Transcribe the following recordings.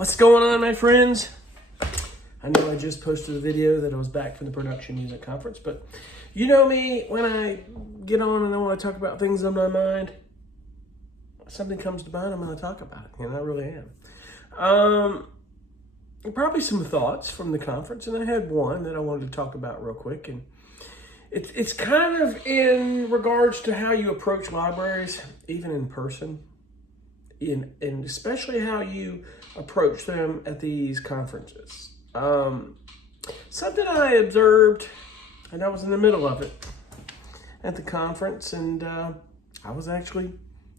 What's going on, my friends? I know I just posted a video that I was back from the Production Music Conference, but you know me, when I get on and I want to talk about things on my mind, something comes to mind, I'm going to talk about it, and I really am. Probably some thoughts from the conference, and I had one that I wanted to talk about real quick, and it's kind of in regards to how you approach libraries, even in person, and especially how you approach them at these conferences. Something I observed, and I was in the middle of it at the conference, and I was actually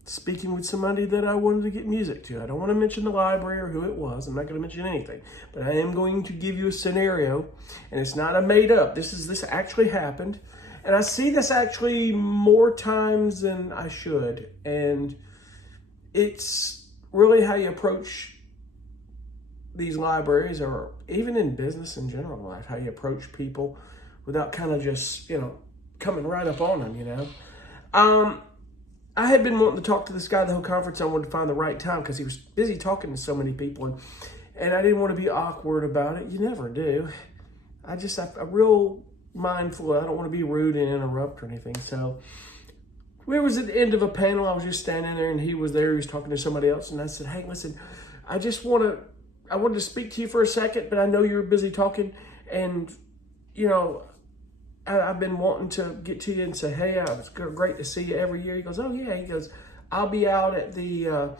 speaking with somebody that I wanted to get music to. I don't want to mention the library or who it was. I'm not going to mention anything, but I am going to give you a scenario, and it's not a made up. This actually happened, and I see this actually more times than I should, and it's really how you approach these libraries, or even in business in general life, how you approach people without kind of just, coming right up on them, I had been wanting to talk to this guy the whole conference. I wanted to find the right time because he was busy talking to so many people, and I didn't want to be awkward about it. You never do. I'm real mindful. I don't want to be rude and interrupt or anything. So we was at the end of a panel. I was just standing there, and he was there. He was talking to somebody else, and I said, "Hey, listen, I wanted to speak to you for a second, but I know you're busy talking, and I've been wanting to get to you and say, hey, it's great to see you every year." He goes, "Oh yeah." He goes, "I'll be out at the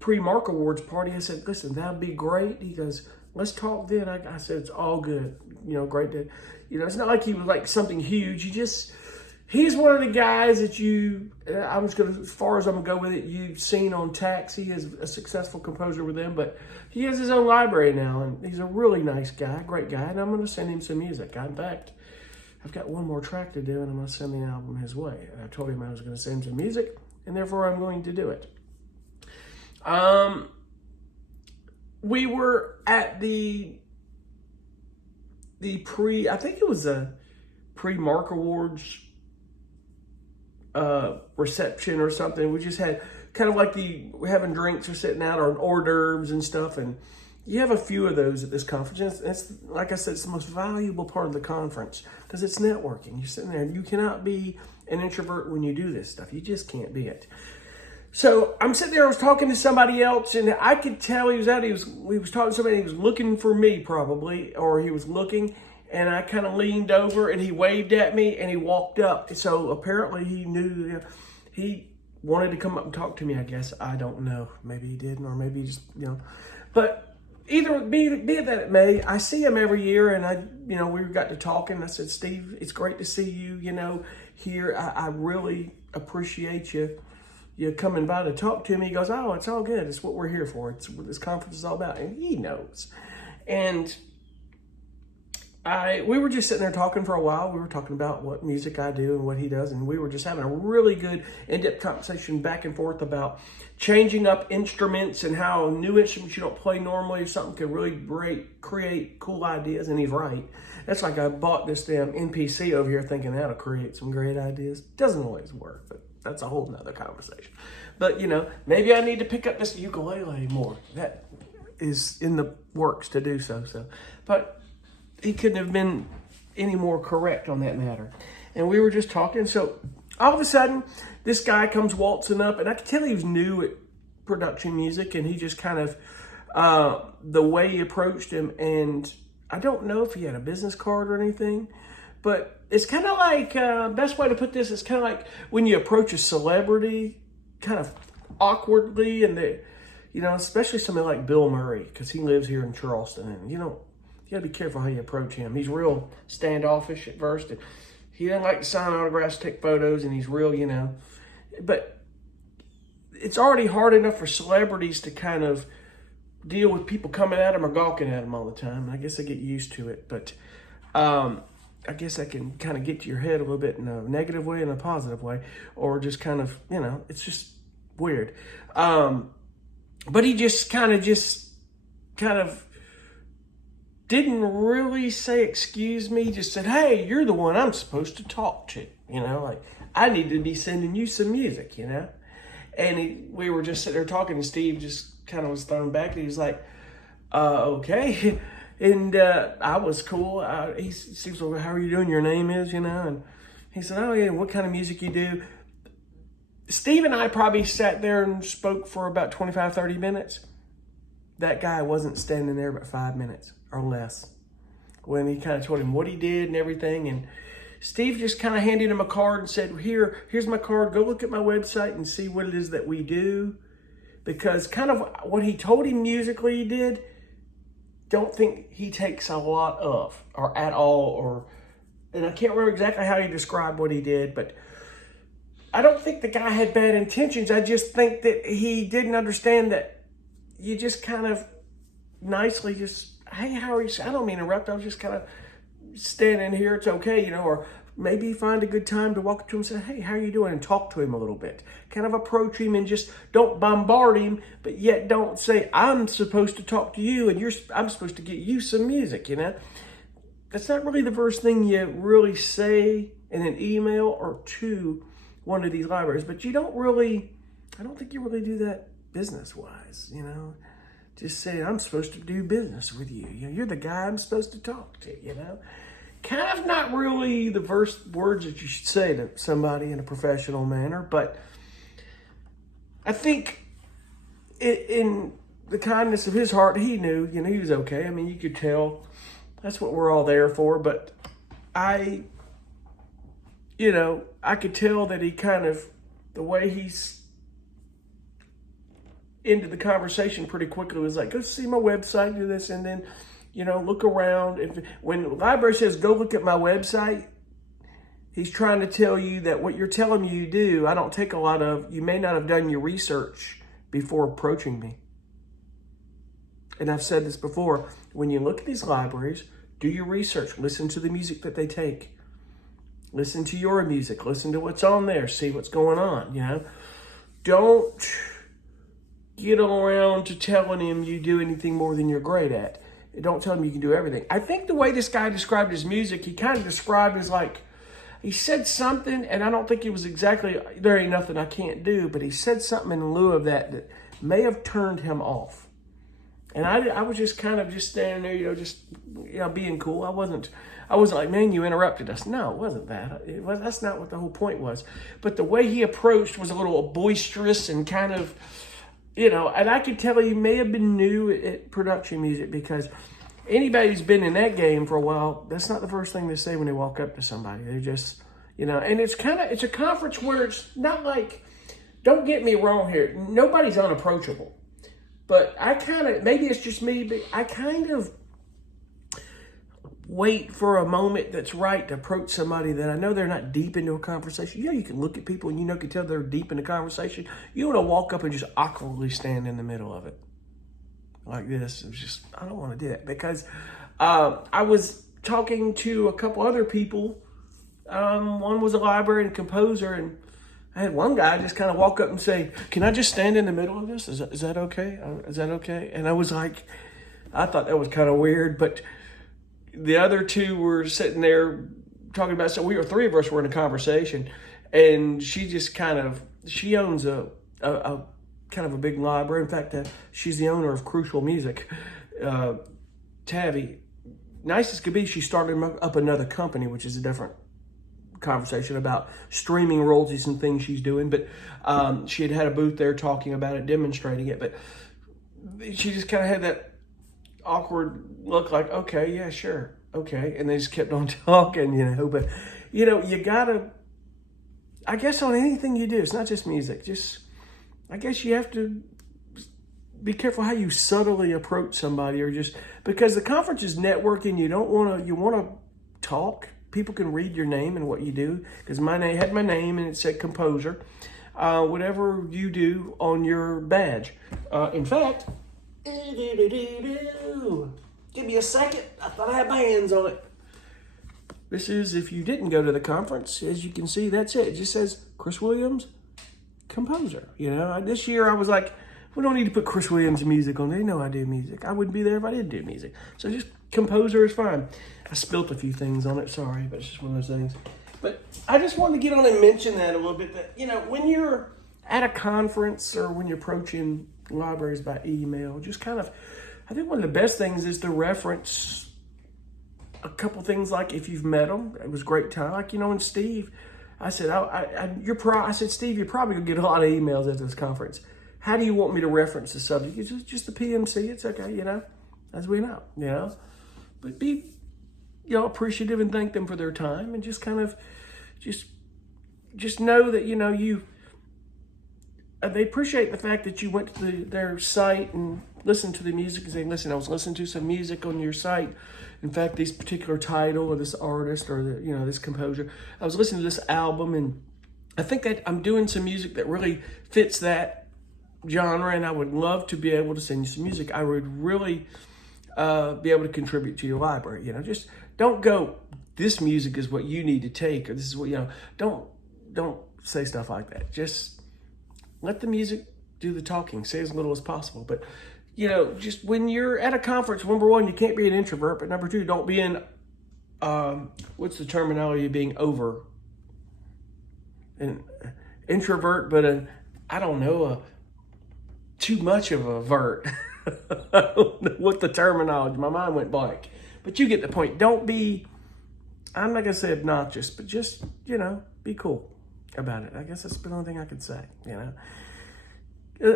pre-Mark Awards party." I said, "Listen, that'd be great." He goes, "Let's talk then." I said, "It's all good. Great to, it's not like he was like something huge. He's one of the guys that as far as I'm gonna go with it, you've seen on Tax. He is a successful composer with them, but he has his own library now, and he's a really nice guy, great guy, and I'm gonna send him some music. In fact, I've got one more track to do, and I'm gonna send the album his way. I told him I was gonna send him some music, and therefore I'm going to do it. We were at I think it was a pre-Mark Awards reception or something. We just had kind of like we're having drinks or sitting out, or hors d'oeuvres and stuff, and you have a few of those at this conference. It's like I said, it's the most valuable part of the conference because it's networking. You're sitting there, and you cannot be an introvert when you do this stuff. You just can't be it. So I'm sitting there, I was talking to somebody else, and I could tell he was talking to somebody. He was looking for me probably, or he was looking, and I kind of leaned over, and he waved at me, and he walked up. So apparently he knew, he wanted to come up and talk to me, I guess. I don't know. Maybe he didn't, or maybe he just, But either be that it may, I see him every year, and we got to talking. I said, "Steve, it's great to see you, here. I really appreciate you coming by to talk to me." He goes, "Oh, it's all good. It's what we're here for. It's what this conference is all about." And he knows. And we were just sitting there talking for a while. We were talking about what music I do and what he does, and we were just having a really good in-depth conversation back and forth about changing up instruments and how new instruments you don't play normally, something can really create cool ideas. And he's right. That's like I bought this damn NPC over here thinking that'll create some great ideas. Doesn't always work, but that's a whole nother conversation. But maybe I need to pick up this ukulele more. That is in the works to do so. But he couldn't have been any more correct on that matter. And we were just talking. So all of a sudden, this guy comes waltzing up, and I could tell he was new at production music, and he just kind of, the way he approached him, and I don't know if he had a business card or anything, but it's kind of like, best way to put this, it's kind of like when you approach a celebrity kind of awkwardly, and especially somebody like Bill Murray, because he lives here in Charleston, and you gotta be careful how you approach him. He's real standoffish at first, and he doesn't like to sign autographs, take photos, and he's real, but it's already hard enough for celebrities to kind of deal with people coming at him or gawking at him all the time. I guess they get used to it, but I guess I can kind of get to your head a little bit in a negative way and a positive way, or just kind of, it's just weird. But he just kind of didn't really say excuse me, just said, "Hey, you're the one I'm supposed to talk to." Like, I need to be sending you some music, And we were just sitting there talking, and Steve just kind of was thrown back, and he was like, okay. And I was cool. Steve's like, how are you doing? Your name is, and he said, oh yeah, what kind of music you do? Steve and I probably sat there and spoke for about 25, 30 minutes. That guy wasn't standing there but 5 minutes or less when he kind of told him what he did and everything. And Steve just kind of handed him a card and said, here's my card. Go look at my website and see what it is that we do. Because kind of what he told him musically he did, don't think he takes a lot of or at all. And I can't remember exactly how he described what he did, but I don't think the guy had bad intentions. I just think that he didn't understand that you just kind of nicely just, hey, how are you? I don't mean to interrupt. I was just kind of standing here. It's okay, or maybe find a good time to walk up to him and say, hey, how are you doing? And talk to him a little bit. Kind of approach him and just don't bombard him, but yet don't say, I'm supposed to talk to you and I'm supposed to get you some music, That's not really the first thing you really say in an email or to one of these libraries, but I don't think you really do that business-wise, Just say, I'm supposed to do business with you. You're the guy I'm supposed to talk to, Kind of not really the first words that you should say to somebody in a professional manner, but I think in the kindness of his heart, he knew, he was okay. I mean, you could tell that's what we're all there for, but I could tell that he kind of, the way he's into the conversation pretty quickly was like, go see my website, do this, and then, look around. When the library says, go look at my website, he's trying to tell you that what you're telling me you do, I don't take a lot of, you may not have done your research before approaching me. And I've said this before, when you look at these libraries, do your research, listen to the music that they take. Listen to your music. Listen to what's on there. See what's going on, Don't get around to telling him you do anything more than you're great at. Don't tell him you can do everything. I think the way this guy described his music, he kind of described as like, he said something, and I don't think it was exactly, there ain't nothing I can't do, but he said something in lieu of that may have turned him off. And I was just kind of just standing there, being cool. I wasn't like, man, you interrupted us. No, it wasn't that. That's not what the whole point was. But the way he approached was a little boisterous and kind of, and I could tell he may have been new at production music, because anybody who's been in that game for a while, that's not the first thing they say when they walk up to somebody. They just, and it's a conference where it's not like, don't get me wrong here, nobody's unapproachable. But maybe it's just me, but I kind of wait for a moment that's right to approach somebody that I know they're not deep into a conversation. You can look at people and you can tell they're deep in a conversation. You want to walk up and just awkwardly stand in the middle of it. Like this. It's just, I don't want to do that, because I was talking to a couple other people. One was a librarian and composer, and I had one guy just kind of walk up and say, can I just stand in the middle of this? Is that okay? Is that okay? And I was like, I thought that was kind of weird, but the other two were sitting there talking about, so three of us were in a conversation, and she just she owns a kind of a big library. In fact, she's the owner of Crucial Music. Tavi, nice as could be, she started up another company, which is a different conversation about streaming royalties and things she's doing, but she had a booth there talking about it, demonstrating it, but she just kind of had that awkward look like, okay, yeah, sure, okay, and they just kept on talking, but you gotta, I guess on anything you do, it's not just music, I guess you have to be careful how you subtly approach somebody, or just, because the conference is networking, you want to talk. People can read your name and what you do, because my name had my name and it said composer. Whatever you do on your badge. In fact, give me a second. I thought I had my hands on it. This is, if you didn't go to the conference, as you can see, that's it. It just says Chris Williams, composer. This year I was like, we don't need to put Chris Williams music on. They know I do music. I wouldn't be there if I didn't do music. So just composer is fine. I spilt a few things on it, sorry, but it's just one of those things. But I just wanted to get on and mention that a little bit, that, when you're at a conference or when you're approaching libraries by email, just kind of, I think one of the best things is to reference a couple things, like if you've met them, it was a great time. Like, and Steve, I said, I said, Steve, you're probably gonna get a lot of emails at this conference. How do you want me to reference the subject? It's just the PMC. It's okay, as we know, but be, appreciative and thank them for their time, and just kind of, just know that, they appreciate the fact that you went to their site and listened to the music and say, listen, I was listening to some music on your site. In fact, this particular title or this artist or this composer, I was listening to this album, and I think that I'm doing some music that really fits that genre, and I would love to be able to send you some music. I would really be able to contribute to your library. Just don't go, this music is what you need to take, or this is what, don't say stuff like that. Just let the music do the talking. Say as little as possible. But, just when you're at a conference, number one, you can't be an introvert. But number two, don't be in, what's the terminology of being over? An introvert, but too much of a vert. I don't know what the terminology, my mind went blank. But you get the point. Don't be, I'm not going to say obnoxious, but just, be cool about it. I guess that's the only thing I could say,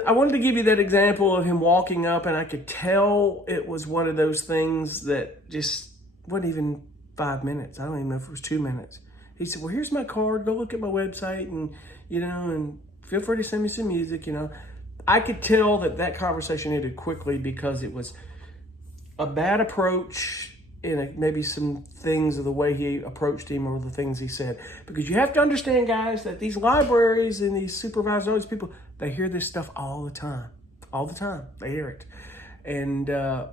I wanted to give you that example of him walking up, and I could tell it was one of those things that just wasn't even 5 minutes. I don't even know if it was 2 minutes. He said, well, here's my card. Go look at my website, and, and feel free to send me some music, I could tell that conversation ended quickly because it was a bad approach, and maybe some things of the way he approached him or the things he said. Because you have to understand, guys, that these libraries and these supervisors, all these people, they hear this stuff all the time. All the time. They hear it. And a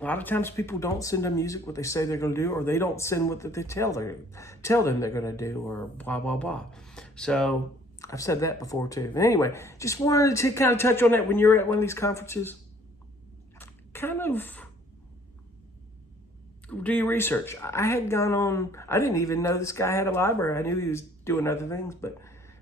lot of times people don't send them music what they say they're going to do, or they don't send what they tell them they're going to do, or blah, blah, blah. So I've said that before too. But anyway, just wanted to kind of touch on that when you're at one of these conferences. Kind of do your research. I had gone on, I didn't even know this guy had a library. I knew he was doing other things, but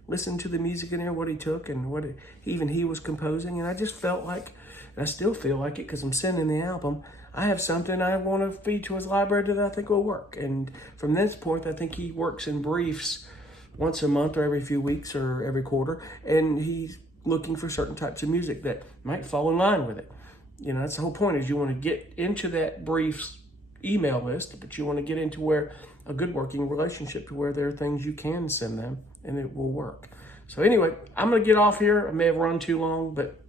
listened to the music in there, what he took and what he was composing. And I just felt like, and I still feel like it because I'm sending the album, I have something I want to feed to his library that I think will work. And from this point, I think he works in briefs once a month or every few weeks or every quarter. And he's looking for certain types of music that might fall in line with it. That's the whole point, is you want to get into that briefs email list, but you want to get into where a good working relationship to where there are things you can send them and it will work. So anyway, I'm going to get off here. I may have run too long, but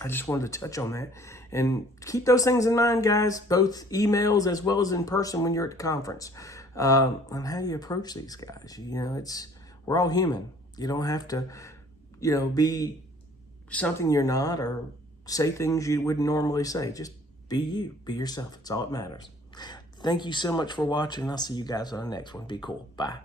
I just wanted to touch on that. And keep those things in mind, guys, both emails as well as in person when you're at the conference, on how you approach these guys. We're all human. You don't have to, be something you're not or say things you wouldn't normally say. Just be you, be yourself. It's all that matters. Thank you so much for watching. I'll see you guys on the next one. Be cool. Bye.